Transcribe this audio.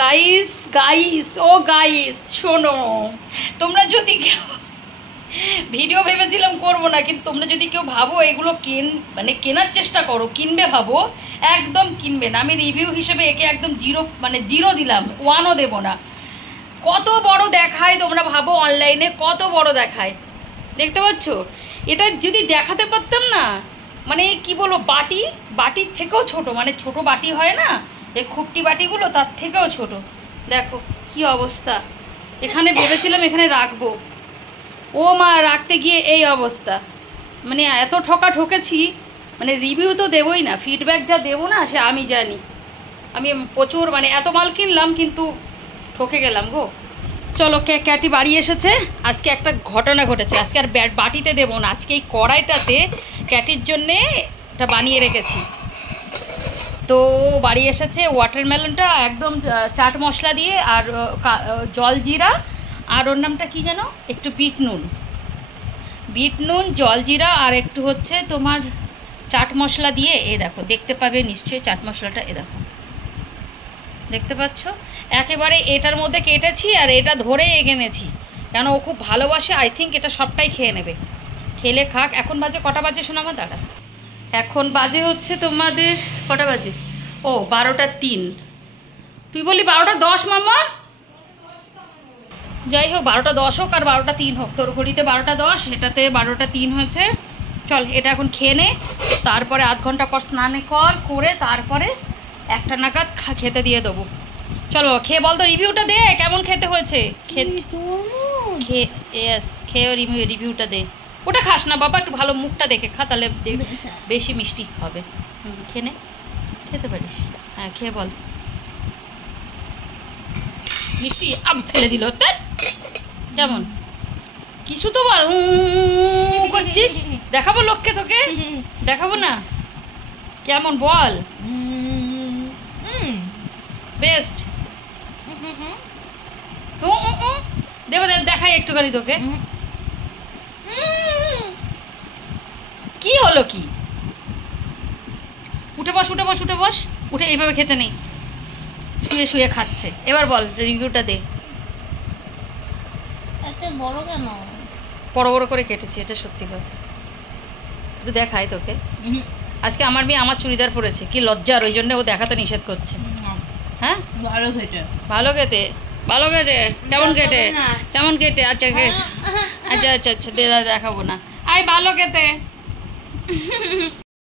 Guys guys ও guys শোনো, তোমরা যদি কেউ ভিডিও ভেবেছিলাম করবো না, কিন্তু তোমরা যদি কেউ ভাবো এগুলো মানে কেনার চেষ্টা করো, কিনবে ভাবো, একদম কিনবে না। আমি রিভিউ হিসেবে একে একদম জিরো দিলাম, 1ও দেবো না। কত বড় দেখায় তোমরা ভাবো, অনলাইনে কত বড় দেখায়, দেখতে পাচ্ছ? এটা যদি দেখাতে পারতাম না, মানে কি বলবো, বাটির থেকেও ছোট, মানে ছোট বাটি হয় না এই খুপটি বাটিগুলো, তার থেকেও ছোট। দেখো কি অবস্থা, এখানে ভেবেছিলাম এখানে রাখবো, ও মা রাখতে গিয়ে এই অবস্থা। মানে এত ঠকেছি, মানে রিভিউ তো দেবই না, ফিডব্যাক যা দেবো না সে আমি জানি। আমি প্রচুর মানে এত মাল কিনলাম কিন্তু ঠকে গেলাম গো। চলো, ক্যাটি বাড়ি এসেছে। আজকে একটা ঘটনা ঘটেছে, আজকে আর বাটিতে দেবো না, আজকে এই কড়াইটাতে ক্যাটির জন্যে এটা বানিয়ে রেখেছি। তো বাড়ি এসেছে, ওয়াটারমেলনটা একদম চাট মশলা দিয়ে আর জল জিরা আর ওর নামটা কি যেন, একটু বিট নুন জল জিরা আর একটু হচ্ছে তোমার চাট মশলা দিয়ে, এ দেখো দেখতে পাবে নিশ্চয়ই চাট মশলাটা, এ দেখো দেখতে পাচ্ছ, একেবারে এটার মধ্যে কেটেছি আর এটা ধরে এনেছি, কেন ও খুব ভালোবাসে। আই থিঙ্ক এটা সবটাই খেয়ে নেবে, খেলে খাক। এখন বাজে কটা বাজে শোনো আমার দাদা, এখন বাজে হচ্ছে তোমাদের কটা বাজে, ও 12টা 3। তুই বলি 12টা 10 মামা, যাই হোক 12টা 10 হোক আর 12টা 3 হোক, তোর ঘড়িতে 12টা 10, এটাতে 12টা 3 হয়েছে। চল এটা এখন খেয়ে নে, তারপরে আধ ঘন্টা পর স্নান করে তারপরে 1টা নাগাদ খেতে দিয়ে দেবো। চলো খেয়ে বল তো রিভিউটা দে, কেমন খেতে হয়েছে। খেয়ে রিভিউটা দে। ওটা খাস না বাবা, একটু ভালো মুখটা দেখে খা, তাহলে বেশি মিষ্টি হবে। খেয়ে নে, খেতে পারিস, হ্যাঁ খেয়ে বল। মিষ্টি ফেলে দিল, কেমন কিছু তো বল, করছিস, দেখাবো লোককে, তোকে দেখাবো না, কেমন বল। বেস্ট দেবো, দেখাই একটুখানি তোকে। কি হলো কি, উঠে বস, উঠে এইভাবে খেতে নেই, শুয়ে খাচ্ছে। এবার বল রিভিউটা দে। বড় কেন, বড় করে কেটেছি, এটা সত্যি কথা। একটু দেখাই তোকে। আজকে আমার মেয়ে আমার চুড়িদার পরেছে, কি লজ্জার, ওই জন্য ও দেখাতে নিষেধ করছে। হ্যাঁ ভালো খেতে কেমন কেটে আচ্ছা দেখাবো না, আয় ভালো খেতে।